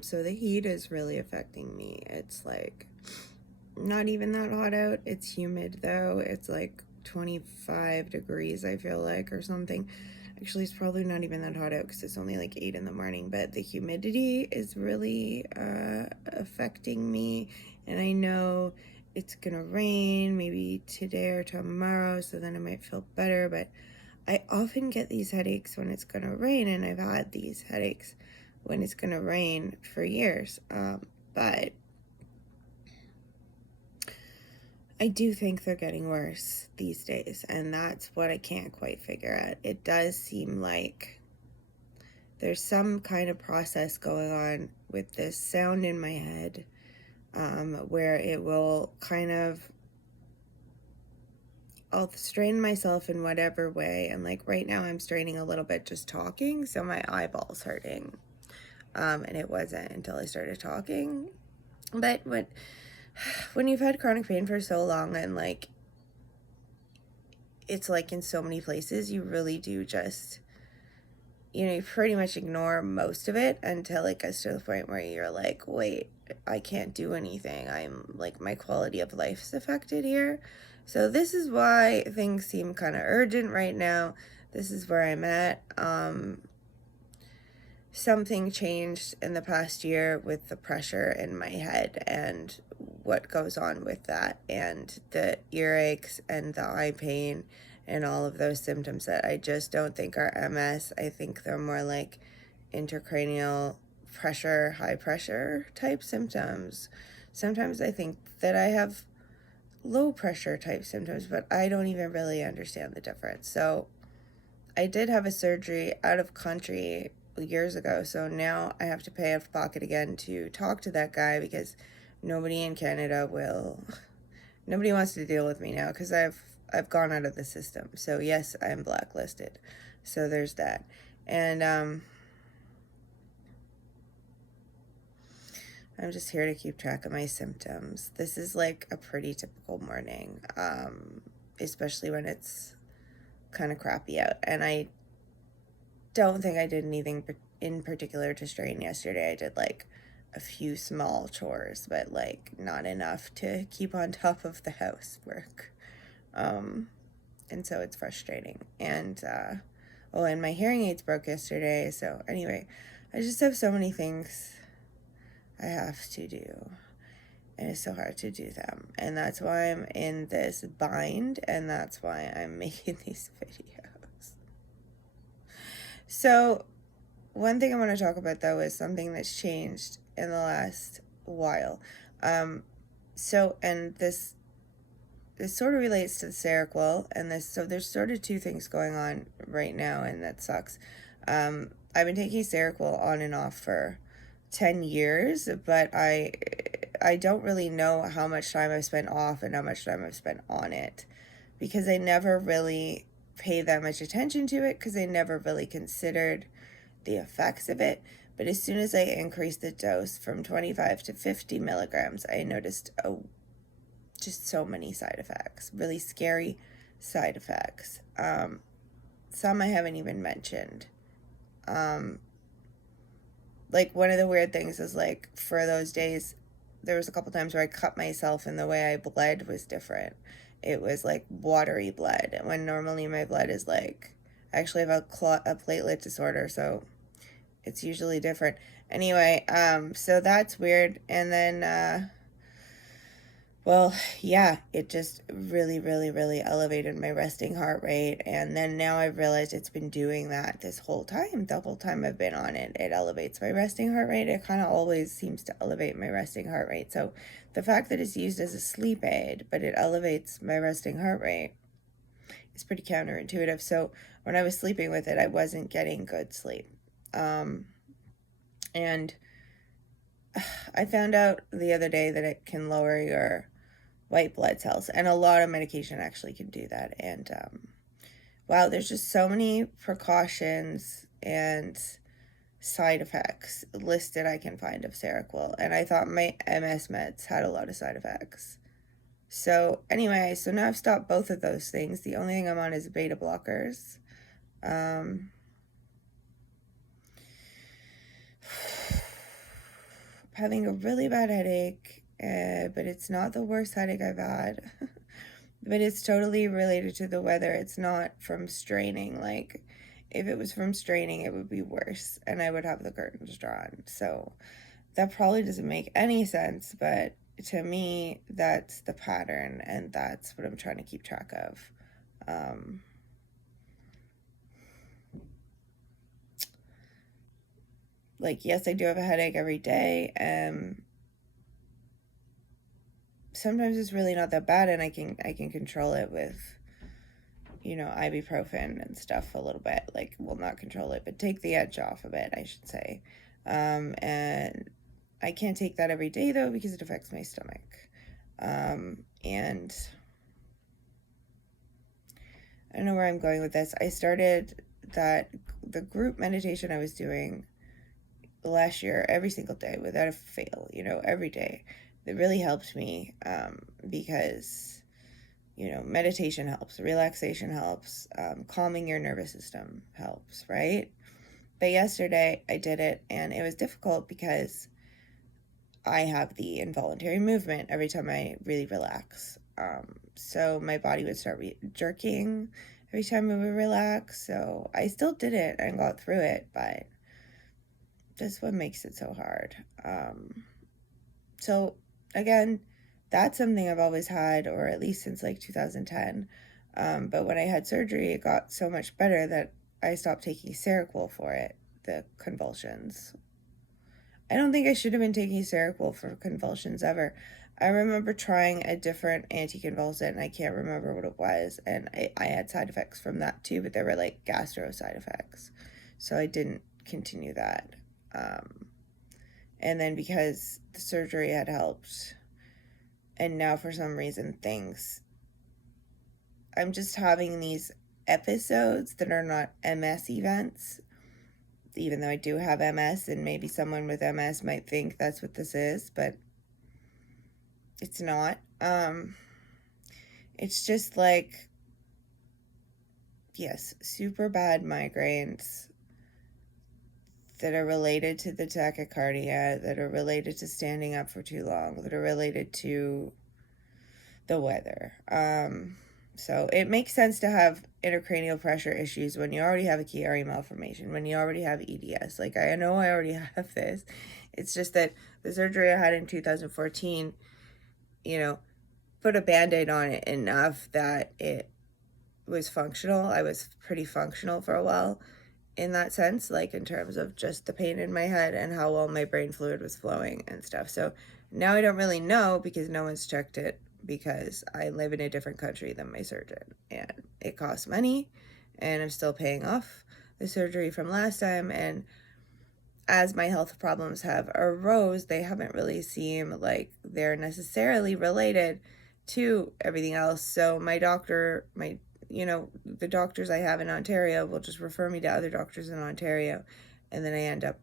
So the heat is really affecting me. It's like not even that hot out. It's humid though. It's like 25 degrees, I feel like, or something. Actually, it's probably not even that hot out because it's only like 8 in the morning, but the humidity is really affecting me. And I know it's gonna rain maybe today or tomorrow, so then I might feel better. But I often get these headaches when it's gonna rain, and I've had these headaches when it's gonna rain for years. But I do think they're getting worse these days, and that's what I can't quite figure out. It does seem like there's some kind of process going on with this sound in my head, where it will kind of, I'll strain myself in whatever way, and like right now I'm straining a little bit just talking, so my eyeball's hurting. And it wasn't until I started talking. But when you've had chronic pain for so long, and like it's like in so many places, you really do just, you pretty much ignore most of it until it gets to the point where you're like, wait, I can't do anything. I'm like, my quality of life is affected here. So this is why things seem kind of urgent right now. This is where I'm at. Something changed in the past year with the pressure in my head and what goes on with that, and the earaches and the eye pain and all of those symptoms that I just don't think are MS. I think they're more like intracranial pressure, high pressure type symptoms. Sometimes I think that I have low pressure type symptoms, but I don't even really understand the difference. So I did have a surgery out of country years ago, so now I have to pay out of pocket again to talk to that guy because nobody in Canada nobody wants to deal with me now because I've gone out of the system. So yes, I'm blacklisted. So there's that. And I'm just here to keep track of my symptoms. This is like a pretty typical morning, especially when it's kind of crappy out. And I don't think I did anything in particular to strain yesterday. I did like a few small chores, but like not enough to keep on top of the housework. And so it's frustrating. And and my hearing aids broke yesterday. So anyway, I just have so many things I have to do, and it's so hard to do them. And that's why I'm in this bind, and that's why I'm making these videos. So one thing I want to talk about though is something that's changed in the last while. And this sort of relates to the Seroquel, and so there's sort of two things going on right now, and that sucks. I've been taking Seroquel on and off for 10 years, but I don't really know how much time I've spent off and how much time I've spent on it, because I never really paid that much attention to it, because I never really considered the effects of it. But as soon as I increased the dose from 25 to 50 milligrams, I noticed just so many side effects, really scary side effects. Some I haven't even mentioned. Like one of the weird things is like for those days, there was a couple times where I cut myself and the way I bled was different. It was like watery blood, when normally my blood is like, I actually have a platelet disorder, so it's usually different. Anyway, so that's weird. And then, it just really, really, really elevated my resting heart rate. And then now I've realized it's been doing that this whole time. The whole time I've been on it, it elevates my resting heart rate. It kind of always seems to elevate my resting heart rate. So the fact that it's used as a sleep aid, but it elevates my resting heart rate, is pretty counterintuitive. So when I was sleeping with it, I wasn't getting good sleep. And I found out the other day that it can lower your white blood cells, and a lot of medication actually can do that. And wow, there's just so many precautions and side effects listed I can find of Seroquel, and I thought my MS meds had a lot of side effects. So anyway, so now I've stopped both of those things. The only thing I'm on is beta blockers. having a really bad headache, but it's not the worst headache I've had. But it's totally related to the weather. It's not from straining. Like, if it was from straining, it would be worse, and I would have the curtains drawn. So that probably doesn't make any sense, but to me, that's the pattern, and that's what I'm trying to keep track of. Like, yes, I do have a headache every day. Sometimes it's really not that bad, and I can control it with, ibuprofen and stuff a little bit. Like, well, not control it, but take the edge off of it, I should say. And I can't take that every day, though, because it affects my stomach. And I don't know where I'm going with this. I started the group meditation I was doing last year every single day without a fail, every day. It really helped me because, meditation helps, relaxation helps, calming your nervous system helps, right? But yesterday I did it, and it was difficult because I have the involuntary movement every time I really relax. So my body would start jerking every time I would relax. So I still did it and got through it, but that's what makes it so hard. So again, that's something I've always had, or at least since like 2010. But when I had surgery, it got so much better that I stopped taking Seroquel for it, the convulsions. I don't think I should have been taking Seroquel for convulsions ever. I remember trying a different anticonvulsant, and I can't remember what it was, and I had side effects from that too, but they were like gastro side effects. So I didn't continue that. And then because the surgery had helped, and now for some reason I'm just having these episodes that are not MS events, even though I do have MS, and maybe someone with MS might think that's what this is, but it's not. It's just like, yes, super bad migraines that are related to the tachycardia, that are related to standing up for too long, that are related to the weather. So it makes sense to have intracranial pressure issues when you already have a Chiari malformation, when you already have EDS. Like, I know I already have this. It's just that the surgery I had in 2014, put a Band-Aid on it enough that it was functional. I was pretty functional for a while in that sense, like in terms of just the pain in my head and how well my brain fluid was flowing and stuff. So now I don't really know because no one's checked it, because I live in a different country than my surgeon, and it costs money, and I'm still paying off the surgery from last time. And as my health problems have arose, they haven't really seemed like they're necessarily related to everything else. So my doctor, the doctors I have in Ontario will just refer me to other doctors in Ontario, and then I end up,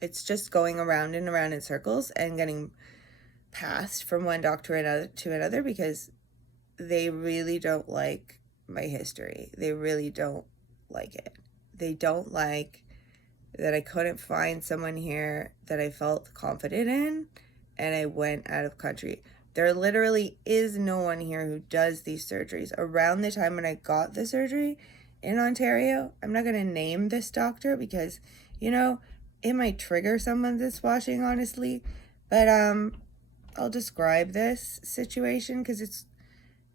it's just going around and around in circles and getting passed from one doctor to another because they really don't like my history. They really don't like it. They don't like that I couldn't find someone here that I felt confident in, and I went out of country. There literally is no one here who does these surgeries. Around the time when I got the surgery in Ontario, I'm not going to name this doctor because, it might trigger someone that's watching, honestly. But I'll describe this situation because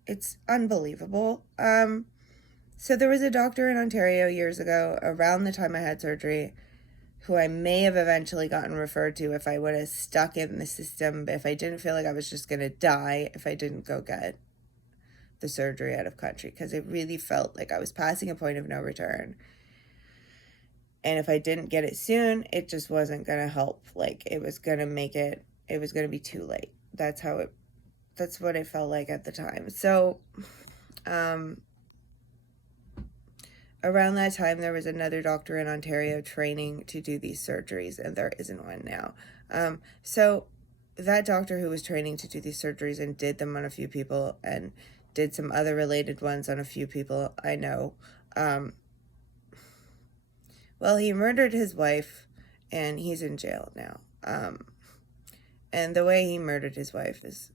it's unbelievable. So there was a doctor in Ontario years ago, around the time I had surgery, who I may have eventually gotten referred to if I would have stuck in the system, but if I didn't feel like I was just going to die if I didn't go get the surgery out of country, because it really felt like I was passing a point of no return. And if I didn't get it soon, it just wasn't going to help. Like, it was going to be too late. That's what it felt like at the time. So, around that time, there was another doctor in Ontario training to do these surgeries, and there isn't one now. So that doctor who was training to do these surgeries and did them on a few people and did some other related ones on a few people I know, well, he murdered his wife and he's in jail now. And the way he murdered his wife is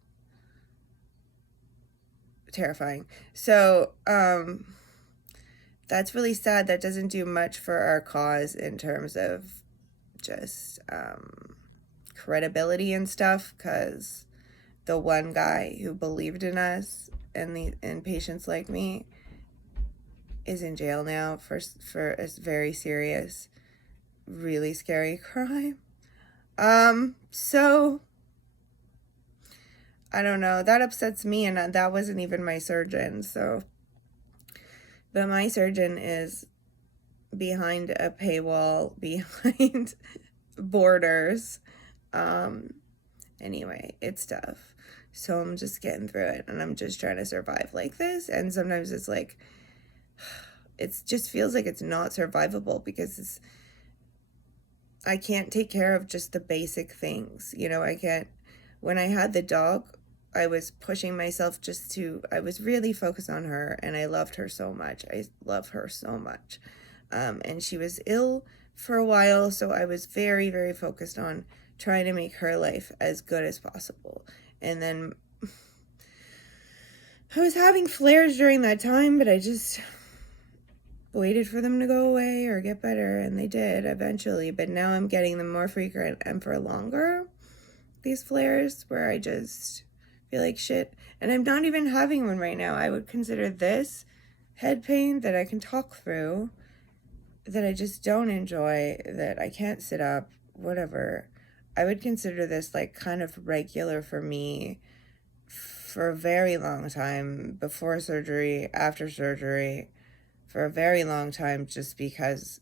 terrifying. So, that's really sad. That doesn't do much for our cause in terms of just credibility and stuff, because the one guy who believed in us and patients like me is in jail now for a very serious, really scary crime. So I don't know. That upsets me, and that wasn't even my surgeon. So, but my surgeon is behind a paywall, behind borders. Anyway, it's tough. So I'm just getting through it, and I'm just trying to survive like this. And sometimes it's like, it just feels like it's not survivable, because I can't take care of just the basic things. I can't. When I had the dog, I was pushing myself I was really focused on her, and I loved her so much. I love her so much. And she was ill for a while, so I was very, very focused on trying to make her life as good as possible. And then I was having flares during that time, but I just waited for them to go away or get better, and they did eventually. But now I'm getting them more frequent and for longer, these flares, where I just feel like shit. And I'm not even having one right now. I would consider this head pain that I can talk through, that I just don't enjoy, that I can't sit up, whatever. I would consider this like kind of regular for me for a very long time, before surgery, after surgery, for a very long time, just because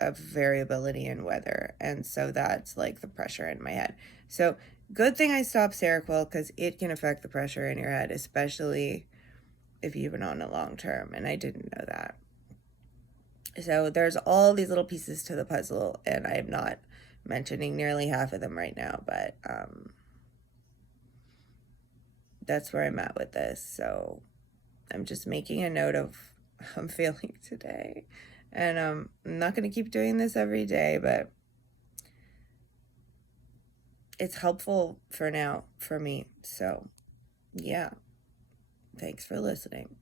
of variability in weather. And so that's like the pressure in my head. So good thing I stopped Seroquel, because it can affect the pressure in your head, especially if you've been on it long term. And I didn't know that. So there's all these little pieces to the puzzle, and I'm not mentioning nearly half of them right now, but that's where I'm at with this. So I'm just making a note of how I'm feeling today. And I'm not going to keep doing this every day, but it's helpful for now for me. So, yeah. Thanks for listening.